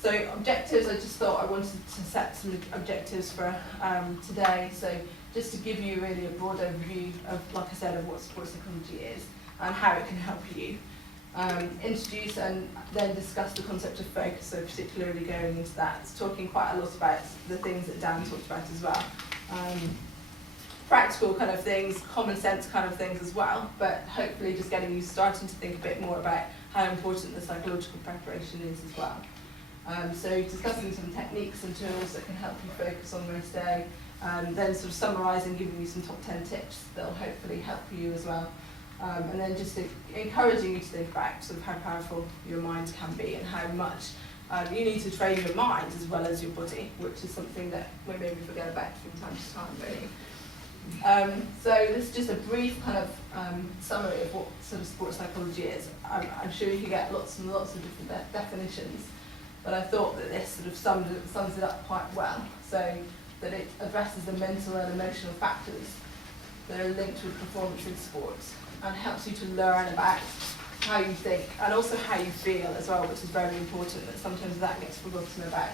So objectives, I just thought I wanted to set some objectives for today. So just to give you really a broad overview of, like I said, of what sports psychology is and how it can help you. Introduce and then discuss the concept of focus, so particularly going into that. It's talking quite a lot about the things that Dan talked about as well. Practical kind of things, common sense kind of things as well, but hopefully just getting you starting to think a bit more about how important the psychological preparation is as well. So discussing some techniques and tools that can help you focus on most day, then sort of summarising, giving you some top 10 tips that will hopefully help you as well. And then just encouraging you to think about sort of how powerful your mind can be and how much you need to train your mind as well as your body, which is something that we maybe forget about from time to time, really. So this is just a brief kind of summary of what sort of sports psychology is. I'm sure you could get lots and lots of different definitions, but I thought that this sort of sums it up quite well, so that it addresses the mental and emotional factors that are linked with performance in sports and helps you to learn about how you think and also how you feel as well, which is very important, that sometimes that gets forgotten about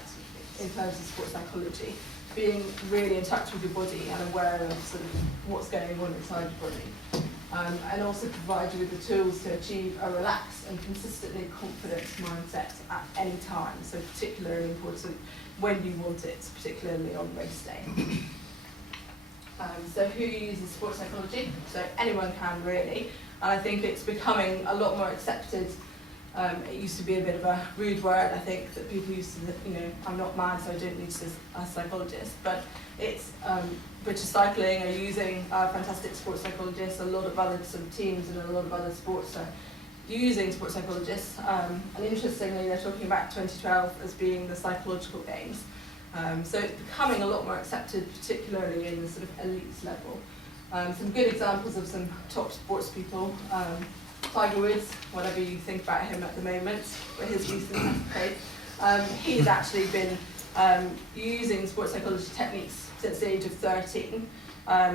in terms of sports psychology. Being really in touch with your body and aware of sort of what's going on inside your body. And also provide you with the tools to achieve a relaxed and consistently confident mindset at any time. So particularly important when you want it, particularly on race day. So who uses sports psychology? So anyone can really. And I think it's becoming a lot more accepted. It used to be a bit of a rude word, I think, that people used to, I'm not mad, so I don't need to see a psychologist. But it's British Cycling are using fantastic sports psychologists. A lot of other sort of teams and a lot of other sports are using sports psychologists. And interestingly, they're talking about 2012 as being the psychological games. So it's becoming a lot more accepted, particularly in the sort of elites level. Some good examples of some top sports people. Tiger Woods, whatever you think about him at the moment, but his recent case, he's actually been using sports psychology techniques since the age of 13.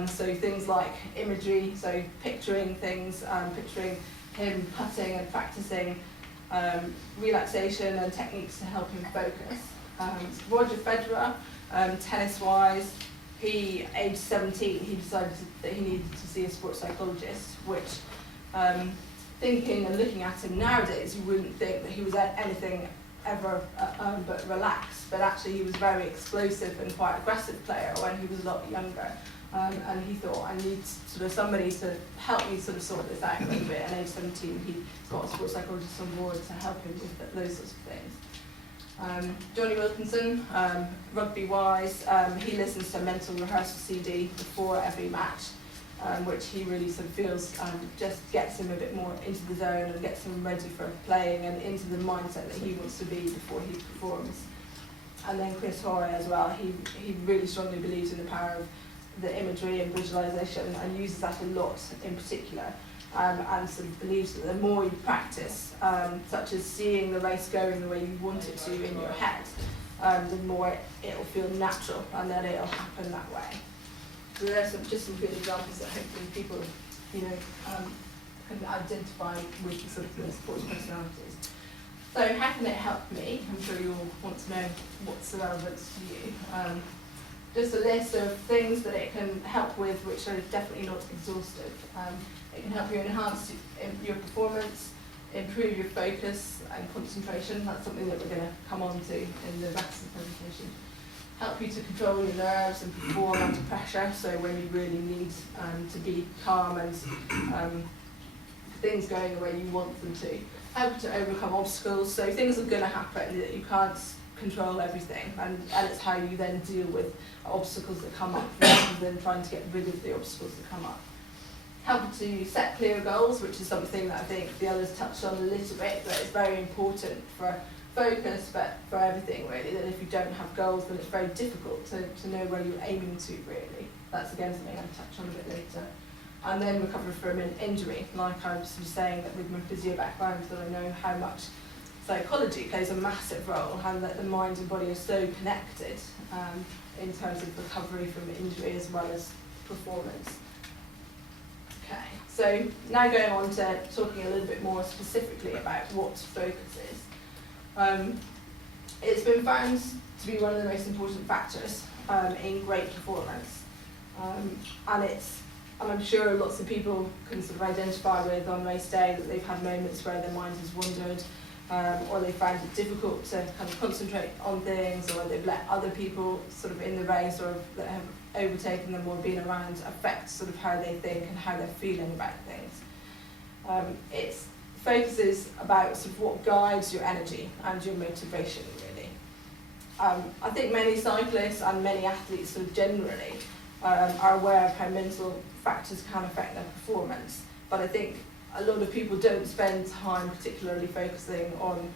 So things like imagery, so picturing things, picturing him putting and practicing relaxation and techniques to help him focus. Roger Federer, tennis-wise, aged 17, he decided that he needed to see a sports psychologist, which thinking and looking at him nowadays, you wouldn't think that he was anything ever but relaxed, but actually he was a very explosive and quite aggressive player when he was a lot younger. And he thought, I need sort of somebody to help me sort of sort this out a little bit. And age 17, he got a sports psychologist on board to help him with those sorts of things. Johnny Wilkinson, rugby-wise, he listens to a mental rehearsal CD before every match, which he really sort of feels just gets him a bit more into the zone and gets him ready for playing and into the mindset that he wants to be before he performs. And then Chris Hoare as well, he really strongly believes in the power of the imagery and visualization and uses that a lot in particular. And sort of believes that the more you practice, such as seeing the race going the way you want it to in your head, the more it'll feel natural and then it'll happen that way. So there are just some good examples that hopefully people, can identify with the sort of the sports personalities. So how can it help me? I'm sure you'll want to know what's the relevance to you. Just a list of things that it can help with, which are definitely not exhaustive. It can help you enhance your performance, improve your focus and concentration. That's something that we're going to come on to in the rest of the presentation. Help you to control your nerves and perform under pressure, so when you really need to be calm and things going the way you want them to. Help to overcome obstacles, so things are going to happen that you can't control everything, and it's how you then deal with obstacles that come up rather than trying to get rid of the obstacles that come up. Help to set clear goals, which is something that I think the others touched on a little bit, but it's very important for focus, but for everything really, that if you don't have goals then it's very difficult to know where you're aiming to really. That's again something I'll touch on a bit later. And then recover from an injury, like I was saying that with my physio background, that I know how much psychology plays a massive role and that the mind and body are so connected in terms of recovery from injury as well as performance. Okay, so now going on to talking a little bit more specifically about what focus is. it's been found to be one of the most important factors in great performance. And I'm sure lots of people can sort of identify with on race day that they've had moments where their mind has wandered, or they found it difficult to kind of concentrate on things, or they've let other people sort of in the race or that have overtaken them or been around affect sort of how they think and how they're feeling about things. It focuses about sort of what guides your energy and your motivation, really. I think many cyclists and many athletes sort of generally are aware of how mental factors can affect their performance, but I think a lot of people don't spend time particularly focusing on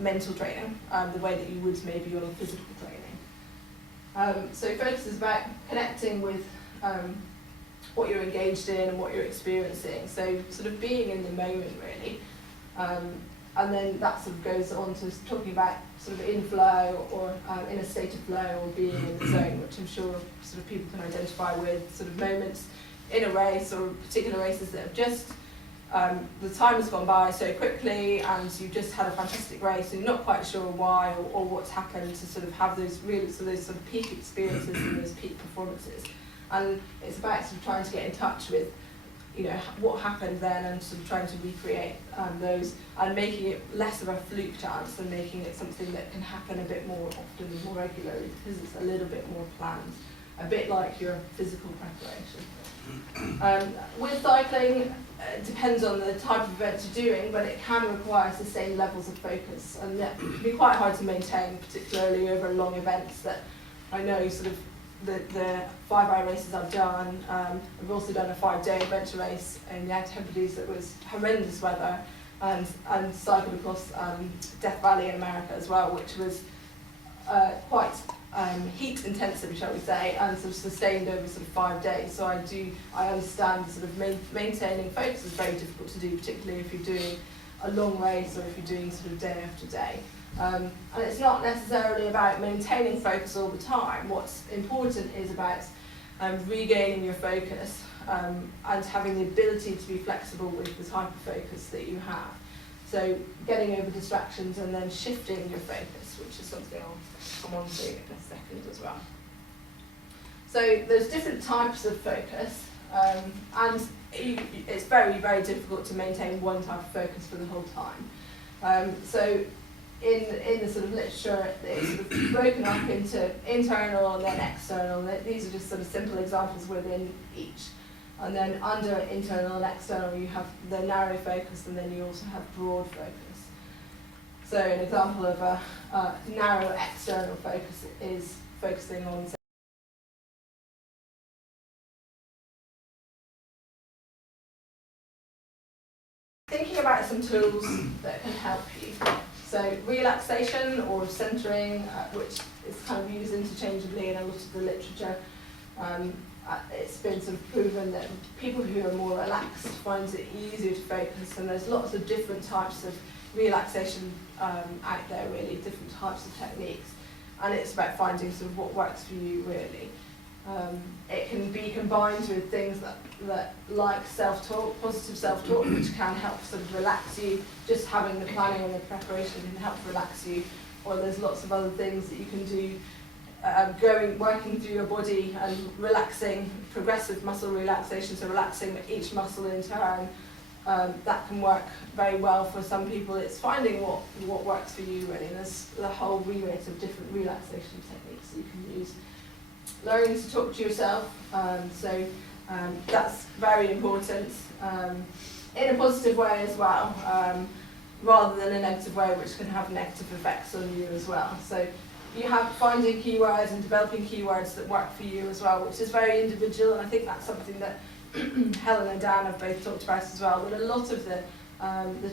mental training the way that you would maybe on physical training. So focus is about connecting with what you're engaged in and what you're experiencing, so sort of being in the moment really. And then that sort of goes on to talking about sort of in flow or in a state of flow or being in the zone, which I'm sure sort of people can identify with, sort of moments in a race or particular races that have just, the time has gone by so quickly and you've just had a fantastic race and you're not quite sure why or what's happened to sort of have those really those sort of peak experiences and those peak performances. And it's about sort of trying to get in touch with, you know, what happened then and sort of trying to recreate those and making it less of a fluke chance and making it something that can happen a bit more often and more regularly because it's a little bit more planned, a bit like your physical preparation. With cycling, it depends on the type of event you're doing, but it can require sustained levels of focus, and that can be quite hard to maintain, particularly over long events that I know sort of the 5-hour races I've done. I've also done a 5-day adventure race in the Outer Hebrides that was horrendous weather, and cycled across Death Valley in America as well, which was quite heat intensive, shall we say, and sort of sustained over sort of 5 days. So I understand sort of maintaining focus is very difficult to do, particularly if you're doing a long race or if you're doing sort of day after day. And it's not necessarily about maintaining focus all the time. What's important is about regaining your focus and having the ability to be flexible with the type of focus that you have. So getting over distractions and then shifting your focus, which is something I'll come on to in a second as well. So there's different types of focus, and it's very, very difficult to maintain one type of focus for the whole time. So in the sort of literature, it's sort of broken up into internal and then external. These are just sort of simple examples within each. And then under internal and external, you have the narrow focus, and then you also have broad focus. So an example of a narrow external focus is focusing on thinking about some tools that can help you. So relaxation or centering, which is kind of used interchangeably in a lot of the literature. It's been sort of proven that people who are more relaxed find it easier to focus, and there's lots of different types of relaxation out there, really, different types of techniques, and it's about finding sort of what works for you, really. It can be combined with things that like self-talk, positive self-talk, which can help sort of relax you. Just having the planning and the preparation can help relax you, or there's lots of other things that you can do. Working through your body and relaxing, progressive muscle relaxation, so relaxing each muscle in turn, that can work very well for some people. It's finding what works for you, really. There's the whole remit of different relaxation techniques that you can use. Learning to talk to yourself, that's very important, in a positive way as well, rather than a negative way, which can have negative effects on you as well. So you have finding keywords and developing keywords that work for you as well, which is very individual, and I think that's something that Helen and Dan have both talked about as well, that a lot of the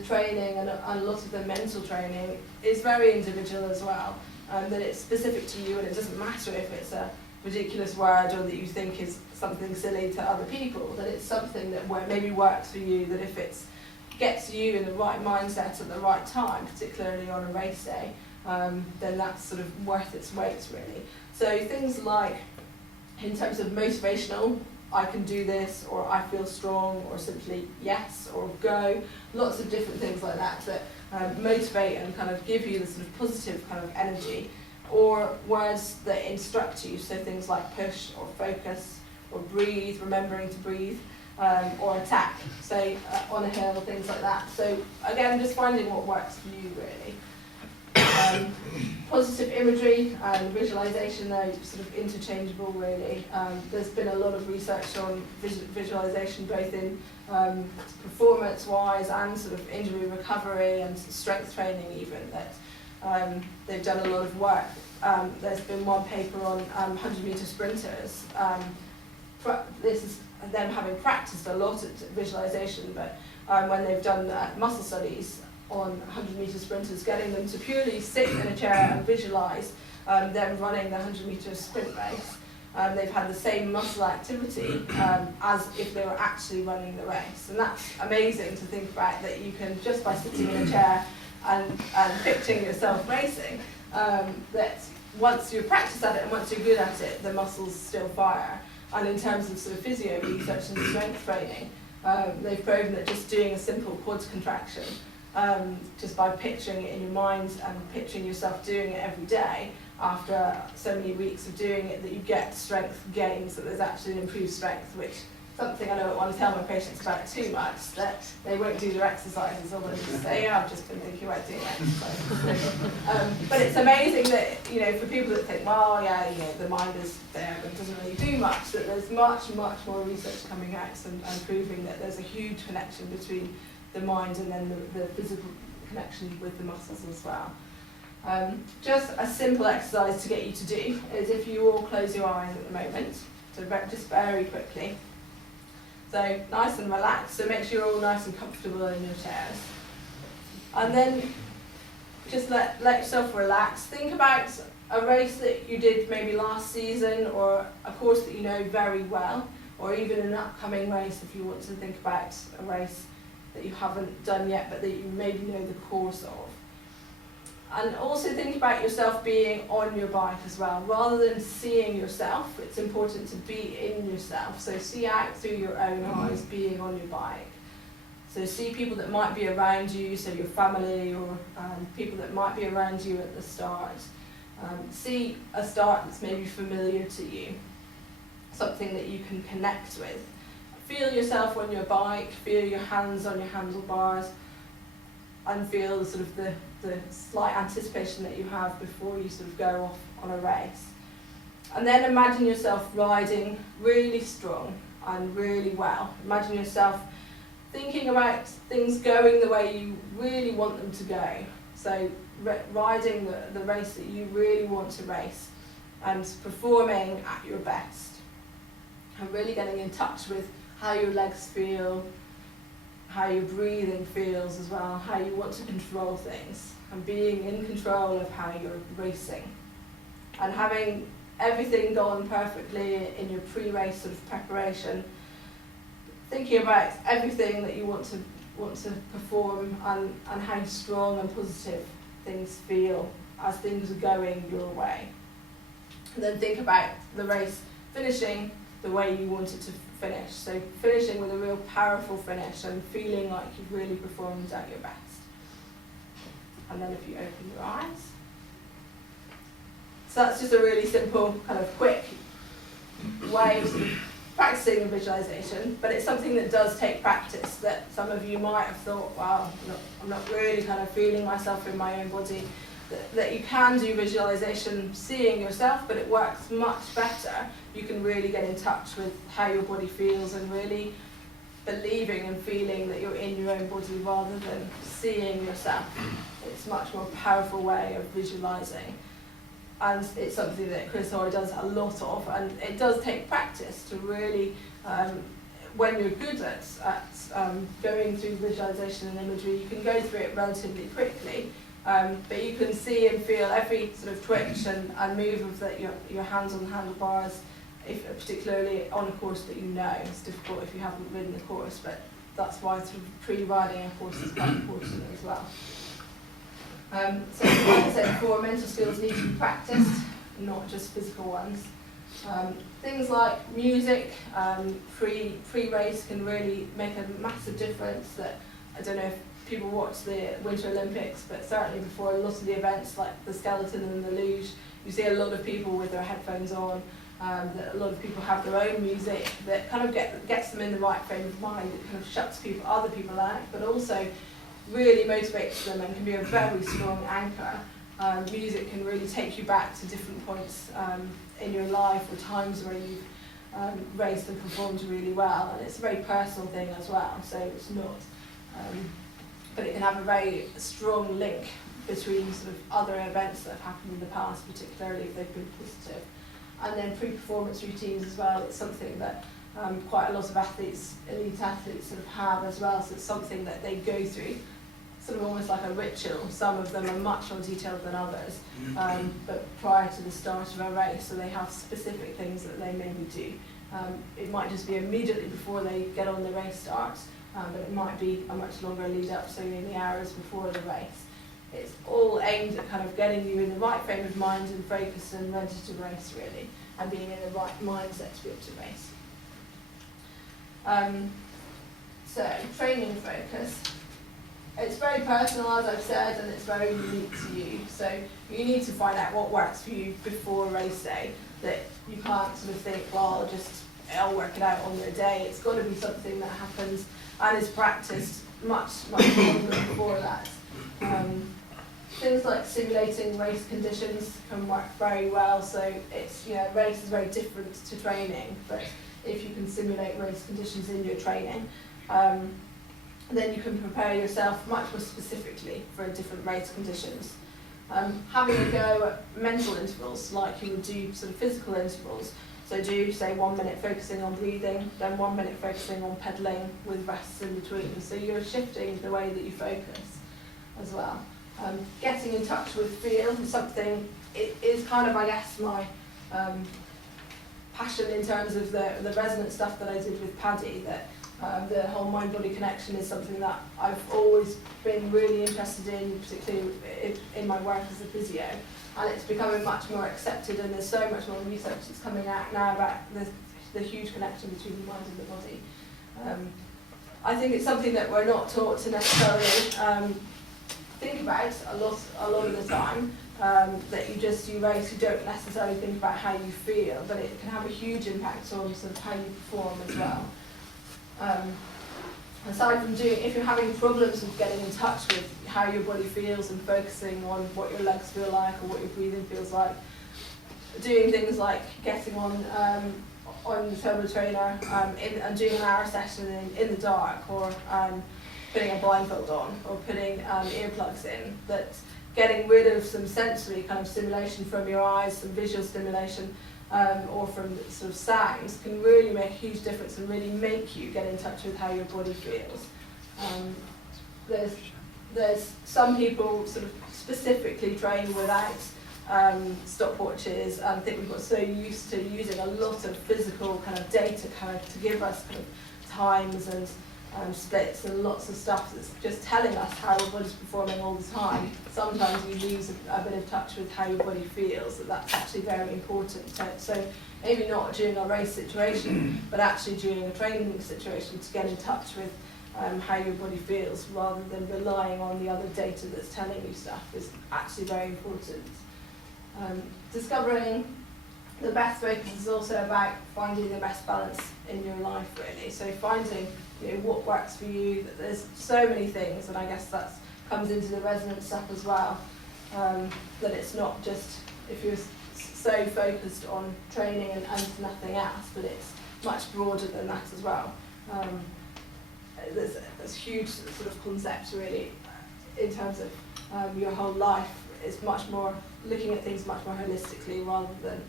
training and a lot of the mental training is very individual as well, that it's specific to you, and it doesn't matter if it's a ridiculous word or that you think is something silly to other people, that it's something that maybe works for you, that if it gets you in the right mindset at the right time, particularly on a race day, then that's sort of worth its weight, really. So things like, in terms of motivational I can do this, or I feel strong, or simply yes, or go. Lots of different things like that that motivate and kind of give you the sort of positive kind of energy. Or words that instruct you, so things like push or focus or breathe, remembering to breathe, or attack, say on a hill, things like that. So again, just finding what works for you really. Positive imagery and visualization are sort of interchangeable really. There's been a lot of research on visualization both in performance-wise and sort of injury recovery and strength training even, that they've done a lot of work. There's been one paper on 100-meter sprinters. This is them having practiced a lot at visualization, but when they've done muscle studies on 100-meter sprinters, getting them to purely sit in a chair and visualize them running the 100-meter sprint race, they've had the same muscle activity as if they were actually running the race. And that's amazing to think about, that you can, just by sitting in a chair and picturing yourself racing, that once you practice at it and once you're good at it, the muscles still fire. And in terms of sort of physio research and strength training, they've proven that just doing a simple quads contraction, just by picturing it in your mind and picturing yourself doing it every day, after so many weeks of doing it, that you get strength gains, that there's actually an improved strength, which something I don't want to tell my patients about too much, that they won't do their exercises, or they'll just say, I've just been thinking about doing exercises. But it's amazing that, for people that think, well, yeah, the mind is there but it doesn't really do much, that there's much, much more research coming out and proving that there's a huge connection between the mind and then the physical connection with the muscles as well. Just a simple exercise to get you to do is, if you all close your eyes at the moment, so just very quickly. So nice and relaxed, so make sure you're all nice and comfortable in your chairs. And then just let yourself relax. Think about a race that you did maybe last season, or a course that you know very well, or even an upcoming race if you want to think about a race that you haven't done yet but that you maybe know the course of. And also think about yourself being on your bike as well. Rather than seeing yourself, it's important to be in yourself. So see out through your own eyes, being on your bike. So see people that might be around you, so your family, or people that might be around you at the start. See a start that's maybe familiar to you, something that you can connect with. Feel yourself on your bike, feel your hands on your handlebars, and feel the sort of the slight anticipation that you have before you sort of go off on a race. And then imagine yourself riding really strong and really well. Imagine yourself thinking about things going the way you really want them to go. So riding the race that you really want to race and performing at your best. And really getting in touch with how your legs feel, how your breathing feels as well, how you want to control things, and being in control of how you're racing. And having everything gone perfectly in your pre-race sort of preparation, thinking about everything that you want to perform, and how strong and positive things feel as things are going your way. And then think about the race finishing the way you want it to finish. So finishing with a real powerful finish and feeling like you've really performed at your best. And then if you open your eyes. So that's just a really simple, kind of quick way of practicing the visualization, but it's something that does take practice, that some of you might have thought, wow, I'm not really kind of feeling myself in my own body. That you can do visualization seeing yourself, but it works much better. You can really get in touch with how your body feels and really believing and feeling that you're in your own body rather than seeing yourself. It's a much more powerful way of visualizing. And it's something that Chris Hoy does a lot of, and it does take practice to really, when you're good at going through visualization and imagery, you can go through it relatively quickly. But you can see and feel every sort of twitch and move of your hands on the handlebars, particularly on a course that you know. It's difficult if you haven't ridden the course, but that's why sort of pre-riding a course is quite important as well. So like I said before, mental skills need to be practiced, not just physical ones. Things like music, pre-race can really make a massive difference. That I don't know if people watch the Winter Olympics, but certainly before a lot of the events like the skeleton and the luge, you see a lot of people with their headphones on. That a lot of people have their own music that kind of gets them in the right frame of mind. It kind of shuts other people out, but also really motivates them and can be a very strong anchor. Music can really take you back to different points in your life or times where you've raced and performed really well, and it's a very personal thing as well. So it's not, but it can have a very strong link between sort of other events that have happened in the past, particularly if they've been positive. And then pre-performance routines as well. It's something that quite a lot of athletes, elite athletes, sort of have as well. So it's something that they go through, sort of almost like a ritual. Some of them are much more detailed than others, but prior to the start of a race, so they have specific things that they maybe do. It might just be immediately before they get on the race start, but it might be a much longer lead up, so in the hours before the race. It's all aimed at kind of getting you in the right frame of mind and focus and ready to race, really, and being in the right mindset to be able to race. So, training focus. It's very personal, as I've said, and it's very unique to you. So you need to find out what works for you before race day. That you can't sort of think, well, I'll work it out on the day. It's got to be something that happens and is practiced much longer before that. Things like simulating race conditions can work very well. So it's, race is very different to training, but if you can simulate race conditions in your training, then you can prepare yourself much more specifically for different race conditions. Having a go at mental intervals, like you would do sort of physical intervals. So do, say, 1 minute focusing on breathing, then 1 minute focusing on pedalling with rests in between. So you're shifting the way that you focus as well. Getting in touch with feel is something, it is kind of, I guess, my passion in terms of the resonance stuff that I did with Paddy, that the whole mind-body connection is something that I've always been really interested in, particularly in my work as a physio, and it's becoming much more accepted, and there's so much more research that's coming out now about the huge connection between the mind and the body. I think it's something that we're not taught to necessarily think about a lot of the time, that you race, you don't necessarily think about how you feel, but it can have a huge impact on sort of how you perform as well. Aside from if you're having problems with getting in touch with how your body feels and focusing on what your legs feel like or what your breathing feels like, doing things like getting on the turbo trainer and doing an hour session in the dark, or putting a blindfold on, or putting earplugs in, that's getting rid of some sensory kind of stimulation from your eyes, some visual stimulation, or from sort of sounds, can really make a huge difference and really make you get in touch with how your body feels. There's some people sort of specifically train without stopwatches, and I think we've got so used to using a lot of physical kind of data kind of to give us kind of times and splits and lots of stuff that's just telling us how our body's performing all the time. Sometimes you lose a bit of touch with how your body feels, that's actually very important. So maybe not during a race situation, but actually during a training situation, to get in touch with how your body feels, rather than relying on the other data that's telling you stuff, is actually very important. Discovering the best focus is also about finding the best balance in your life, really. So finding what works for you. There's so many things, and I guess that comes into the resonance stuff as well, that it's not just if you're so focused on training and nothing else, but it's much broader than that as well. There's huge sort of concepts, really, in terms of your whole life. It's much more looking at things much more holistically, rather than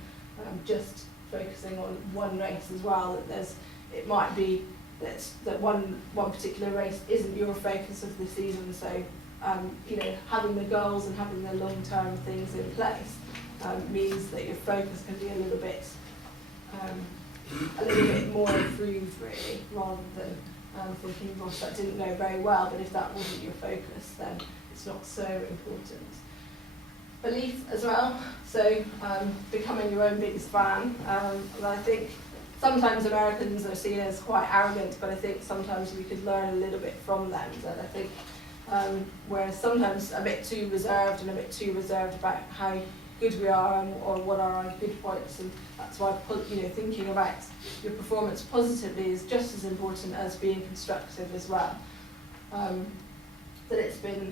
just focusing on one race as well. It might be that one particular race isn't your focus of the season, so having the goals and having the long-term things in place means that your focus can be a little bit more improved, really, rather than thinking, gosh, that didn't go very well, but if that wasn't your focus, then it's not so important. Belief as well, so becoming your own biggest fan. And I think sometimes Americans are seen as quite arrogant, but I think sometimes we could learn a little bit from them. That I think we're sometimes a bit too reserved about how good we are or what are our good points, and that's why thinking about your performance positively is just as important as being constructive as well. That it's been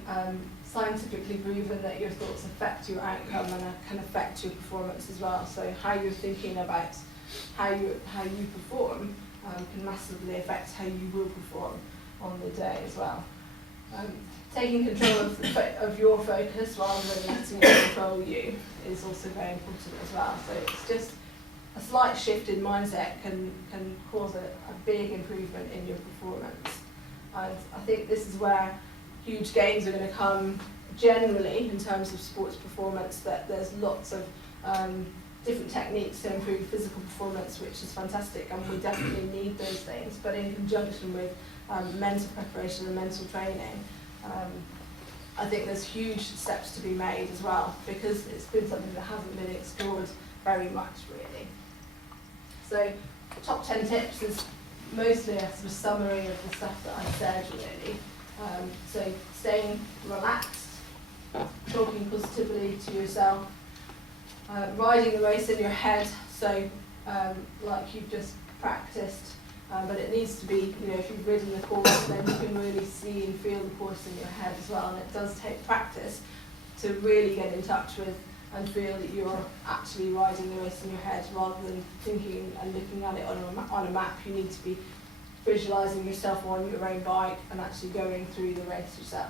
scientifically proven that your thoughts affect your outcome and can affect your performance as well. So how you're thinking about how you perform can massively affect how you will perform on the day as well. Taking control of your focus rather than letting it control you is also very important as well. So it's just a slight shift in mindset can cause a big improvement in your performance. And I think this is where huge gains are going to come generally in terms of sports performance, that there's lots of different techniques to improve physical performance, which is fantastic, and we definitely need those things, but in conjunction with mental preparation and mental training, I think there's huge steps to be made as well, because it's been something that hasn't been explored very much really. So top 10 tips is mostly a sort of summary of the stuff that I said really. So staying relaxed, talking positively to yourself, riding the race in your head, so like you've just practiced, but it needs to be, if you've ridden the course, then you can really see and feel the course in your head as well, and it does take practice to really get in touch with and feel that you're actually riding the race in your head rather than thinking and looking at it on a map. You need to be visualising yourself on your own bike and actually going through the race yourself.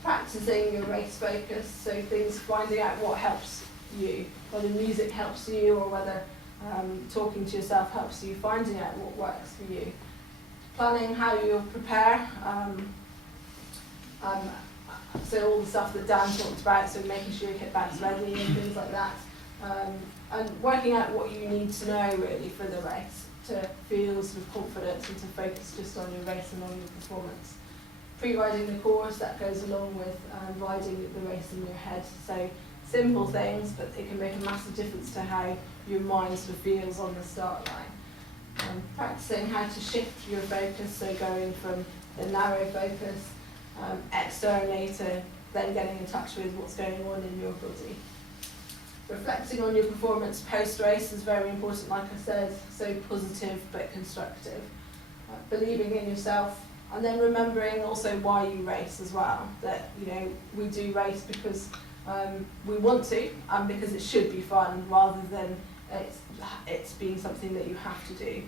Practicing your race focus, so finding out what helps you, whether music helps you or whether talking to yourself helps you, finding out what works for you. Planning how you'll prepare, so all the stuff that Dan talked about, so making sure your kit bag's ready and things like that, and working out what you need to know really for the race to feel sort of confidence and to focus just on your race and on your performance. Pre-riding the course, that goes along with riding the race in your head. So simple things, but it can make a massive difference to how your mind sort of feels on the start line. Practicing how to shift your focus, so going from the narrow focus externally to then getting in touch with what's going on in your body. Reflecting on your performance post-race is very important, like I said, so positive but constructive. Believing in yourself, and then remembering also why you race as well, that we do race because we want to, and because it should be fun rather than it's being something that you have to do.